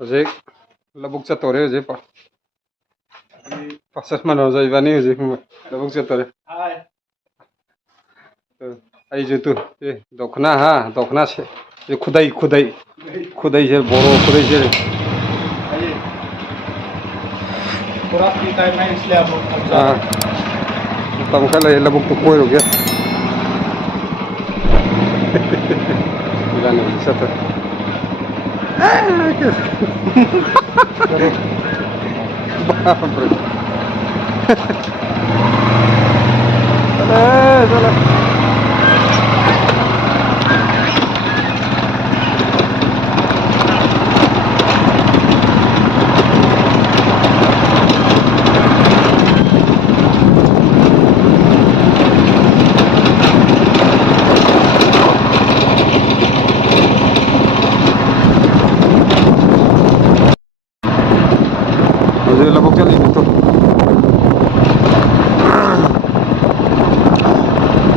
Hojik labuk chatore hojik pasar mano jaibani hojik labuk chatore. Ai jutu dokna ha dokna se khudai khudai khudai se boro khudai se पूरा free time है इसलिए आप लोग तम खा ले labuk तो कोई हो गया जाने चतर बाप रे चले labuk chali itu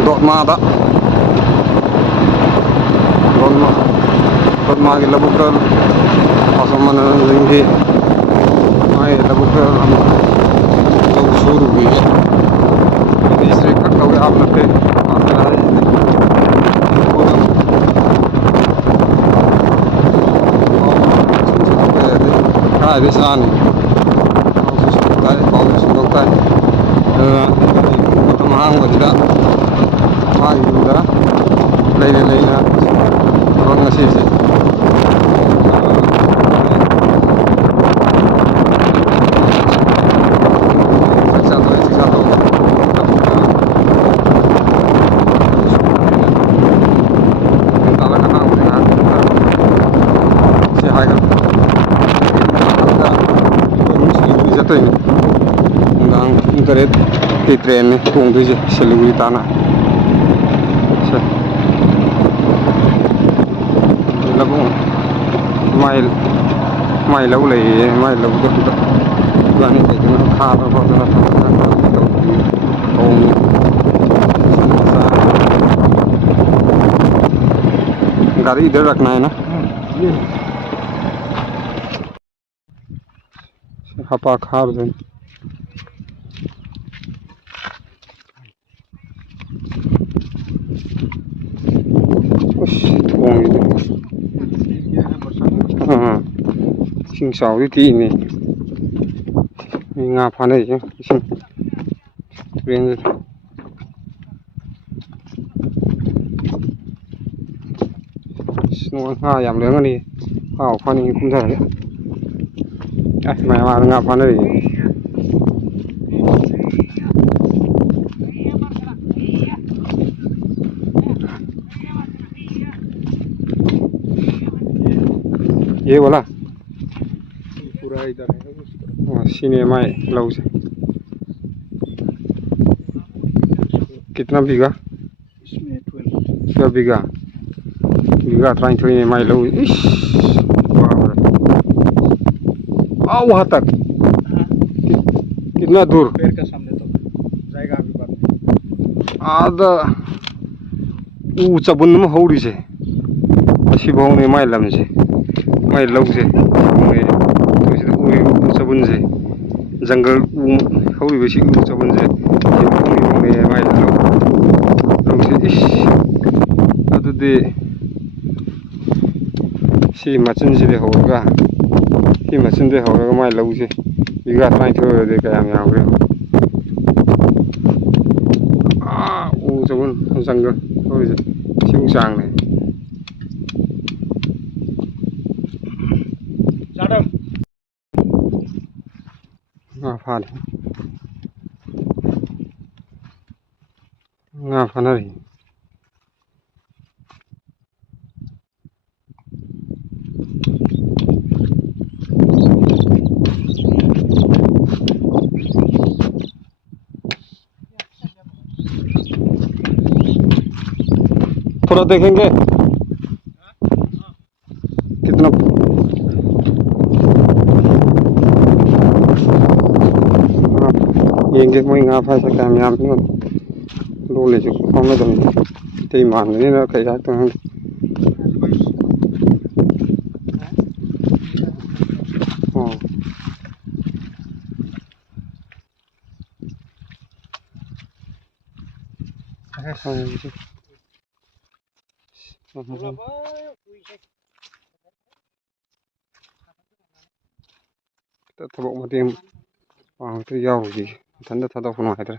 dot ma da dot ma ke labuk kan pasal mana lagi ai labuk kan labuk suru bis ini istri kat kau आप लगते आता है ah di sana dokter mahang ba tidak mahal juga lain orang ngasih sih internet di train ni tung tu je Siliguri tanah. Labung mai lâu lầy mai lâu được là như vậy nó pha vào vào nó ôm गाड़ी इधर रखना है ना हपा खार दें Sing sào cái kỳ này ngà phá này chứ sing riêng rồi ngà giảm lớn cái này vào phá này không thể đấy mày mà ngà phá này ये वाला पूरा इधर है सिनेमा लव से कितना बीघा इसमें 12 बीघा ट्राई थोड़ी my love आओ वहाँ तक कितना दूर पेड़ के सामने तो जाएगा अभी बाद में आधा ऊंचा बुन में हो रही से अच्छी बहु ने माई लम से माई लव से sabun se jungle hawi besi sabun se ne mai lo se ish adu de si machin se de hoga si machin de hoga mai lo se biga trai tho de kayam ya bre sabun jungle hawi se siu sang ne ngà phá này थोड़ा देखेंगे कितना ये मोई ngà phá से कामयाब नहीं लो ले चुका हूँ मैं तो मांगने ना कहीं जाते हैं thabo mateng pang tu yaw gi thanda thada kono haidre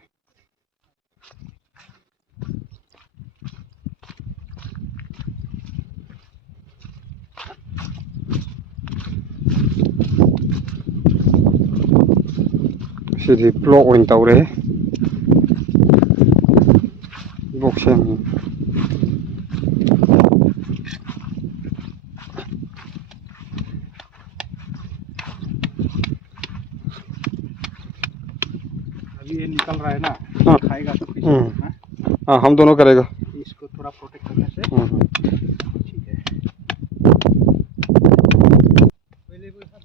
sidi block oin tawre block sem अभी ये निकल रहा है ना, हाँ। खाएगा तो पीछे ना, हाँ हम दोनों करेगा इसको थोड़ा प्रोटेक्ट करने से ठीक है। पहले वो था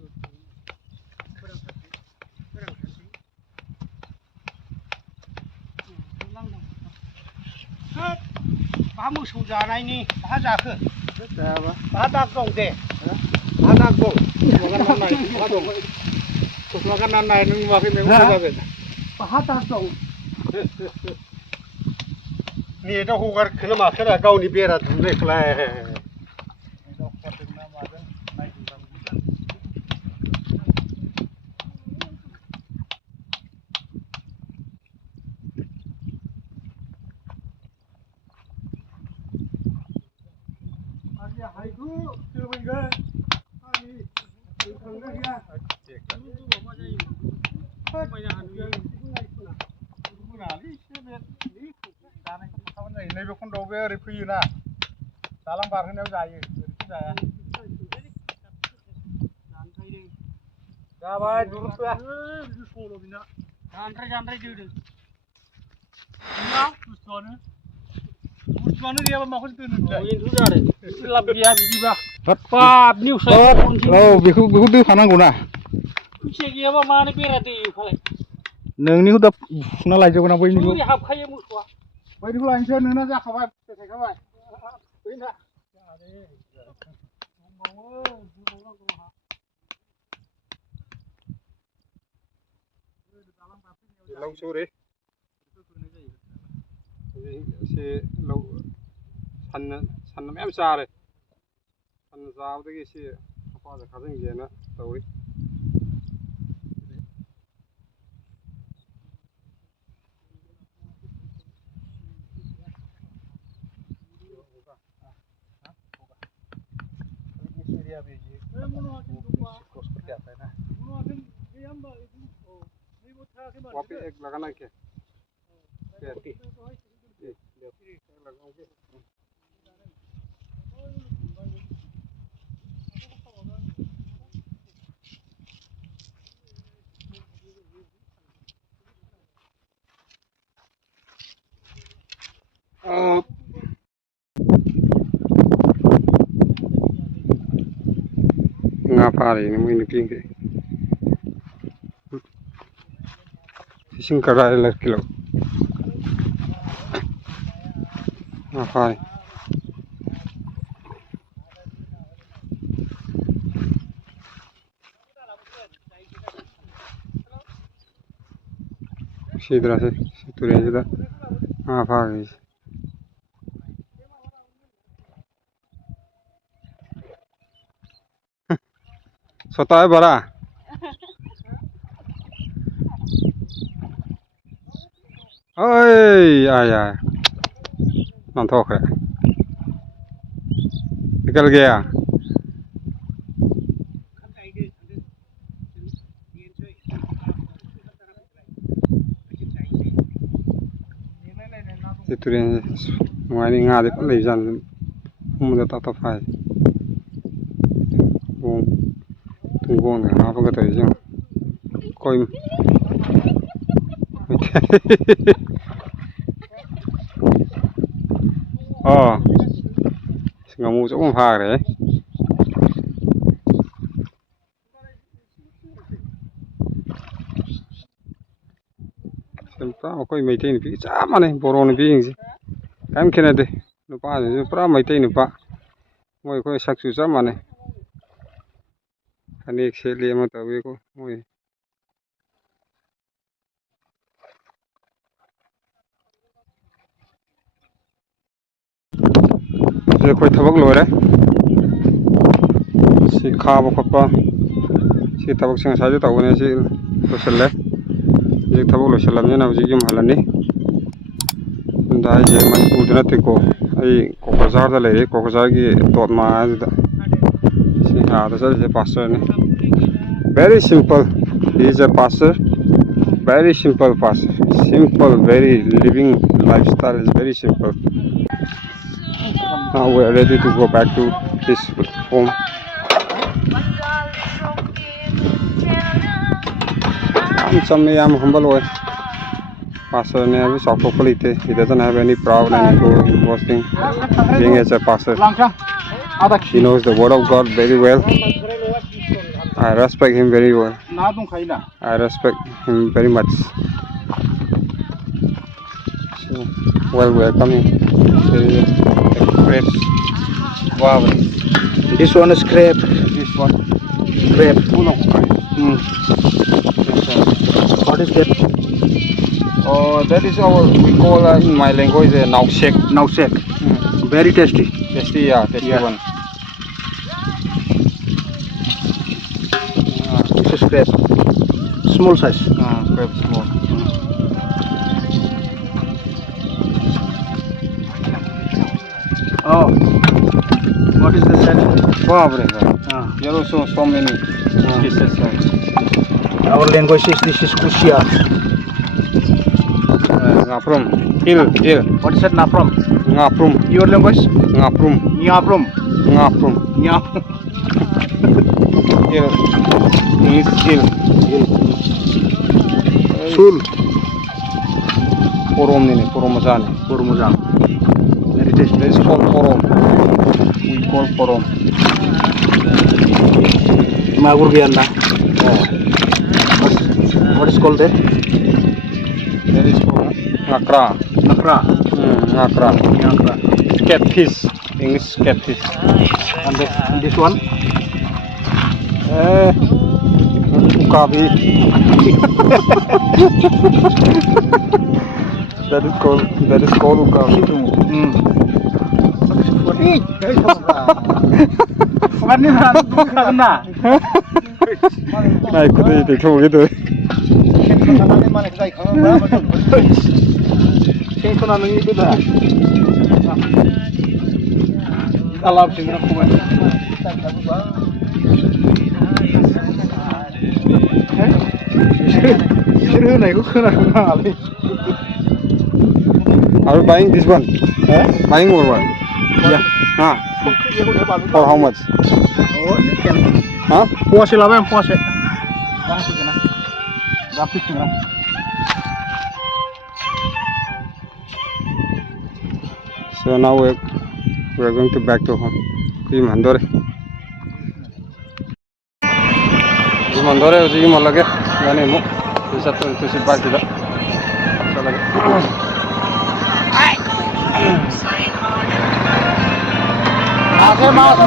मा मोसौ जानायनि मा जाखो मा दाग दं दे मा दाग दं ससमा गाननानै नाय नों नुवाखै मेगन जागोन मा दाग दं नेटआव हगारखोना माखोना गावनि बेरा दुमनायखौलाय नैबे खन्दआव बे ओरै फैयोना दालां बारहोनायाव जायो ओरैथ' जाया जाबाय दुरुंफोरा सल' बिना जानद्राय दोदों बुस्थुआनो गैयाबा माखौथो दोनो बेनोथ' जादों लाब गैया बिदिबा बाब निउसआव औ बेखौ दोफानांगौ ना फैसा गैयाबा मानो बेरा दैयो फालाय नोंनिखौ दा फुना लायजोबगोन आं बैनिखौ हाबखायो मोसौआ बैनिखौ लायनोसै नोंना जाखाबाय फिथाइ थायखाबाय बैना लावसौरे एसे लाव सानना मैम चारे सानना जाबदगी एसे अफा जाखादों जेना दावै वापे एक लगाना क्या ngapa ini mau ini tinggi fishing kara ler kilo ngapa sidra se siture aja ngapa ini soto bara oi ayah nonton ya निकल गया siture mulai ngade pun lagi jalan muda tatap hai bong tunggong ya apa kata dia koi oh nggak mau coba phà đấy xem phà koi mấy tên bị chả mà này boro này bị gì cái kia này đây nó phà rồi phà mấy tên nó phà ngồi koi sắc sủi chả mà này anh ấy sẽ lấy mà tao biết cô ngồi ꯑꯩꯈꯣꯏ ꯊꯕꯛ ꯂꯣꯏꯔꯦ ꯁꯤ ꯈꯥꯕ ꯈꯣꯠꯄ ꯁꯤ ꯊꯕꯛꯁꯤꯡ ꯉꯁꯥꯏꯁꯨ ꯇꯧꯕꯅꯦ ꯁꯤ ꯂꯣꯏꯁꯤꯜꯂꯦ ꯍꯧꯖꯤꯛ ꯊꯕꯛ ꯂꯣꯏꯁꯤꯜꯂꯕꯅꯤꯅ ꯍꯧꯖꯤꯛ ꯌꯨꯝ ꯍꯜꯂꯅꯤ ꯌꯨꯝꯗ ꯍꯥꯏꯁꯦ ꯃꯅꯤꯄꯨꯔꯗ ꯅꯠꯇꯦꯀꯣ ꯑꯩ ꯀꯣꯀ꯭ꯔꯥꯖꯥꯔꯗ ꯂꯩꯔꯤ ꯀꯣꯀ꯭ꯔꯥꯖꯥꯔꯒꯤ ꯇꯣꯠꯃꯥ ꯑꯗꯨꯗ ꯁꯤ ꯑꯥꯗ ꯆꯠꯂꯤꯁꯦ ꯄꯥꯁꯇꯔꯅꯤ very simple he is a pastor very simple pastor simple very living lifestyle is very simple now we are ready to go back to his home chame yam humble way pastor ne abhi chawthokpa leite he doesn't have any proud and ego boasting being as a pastor he knows the word of God very well I respect him very well I respect him very much so well we are coming express wow This one is crepe. this one Crepe. What is that? Oh, that is our, we call in my language nausek. Nausek. Very tasty. Tasty, yeah, tasty Yeah. one. This is crepe. Small size. Crab small. Oh. What is this? Wow, brother. There are so many pieces. Our language is this is kusia. Ngaprum. Hill. What is that? Naprom. Ngaprum. Your language? Ngaprum. Nyaprom. Ngaprum. Nyap. Hill. English hill. Sul. Porom ni, poromazan. Pormozan. Very tasty. That is called porom. We call porom. Magur bianda. What is called that? That is called ngakra. Nakra. Ngakra. Nakra. Catfish. English catfish. And this one? Ukabi. That is called ukabi. What is that? Này có thể để thâu cái đấy. Are you buying this one? Buying or what? Yeah. For how much? Huh? Puase lah bang, puase. So now we are going to back to home. Di Mandore. Di Mandore uji malage. Gane mo. Bisa to sit back to that.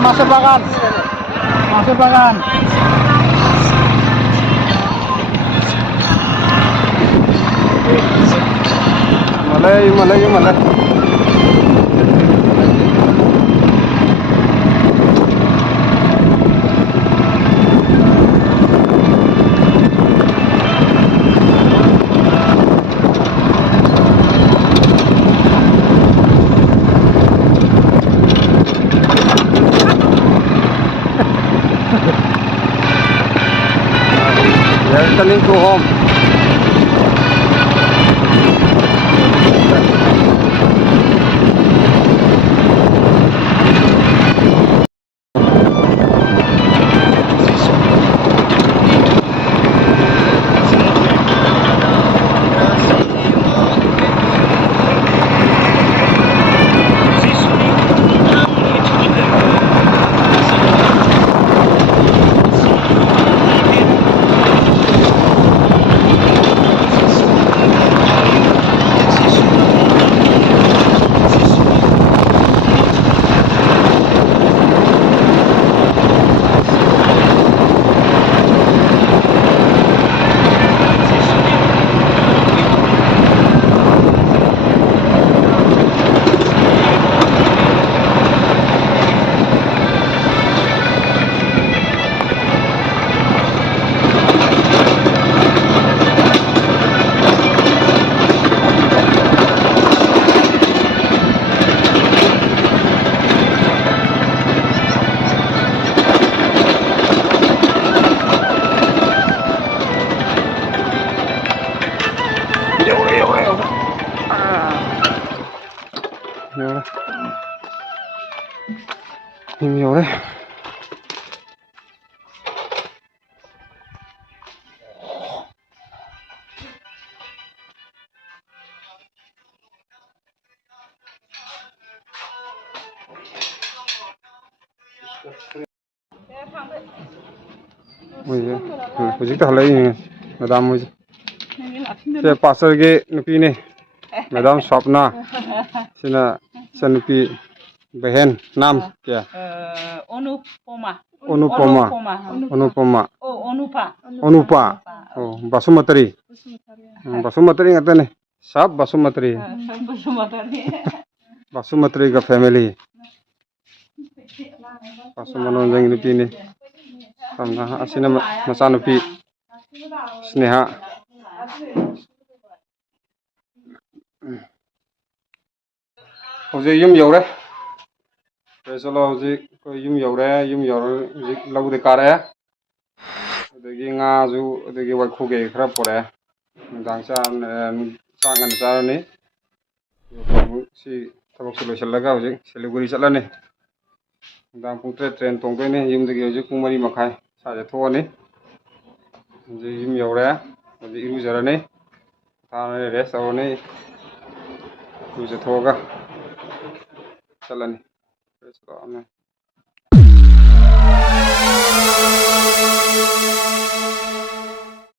Masuk bagan. Masuk bagan. Malay. We are returning to home. Yum yore. Hujik ta halai madam mujhe se pasar ge nupi ne madam Swapna sina sanupi behen nam kya Anupama Anupa oh Basumatri ngata ne sab Basumatri ka family Pasumano jang nupi ne samna asina masanupi Sneha Hojik yum yore chalo hojik koi yum yore hojik laude kare adagi nga ju adagi waikhu ge khara pore dang cha ngan cha ni si tabak su loisallaga hojik Siliguri chatlani dang pung train tongdoine yumdagi hojik pung 3 makhai saje thoni hojik yum yore hojik irujarani thane rest awani iruja thoga chalani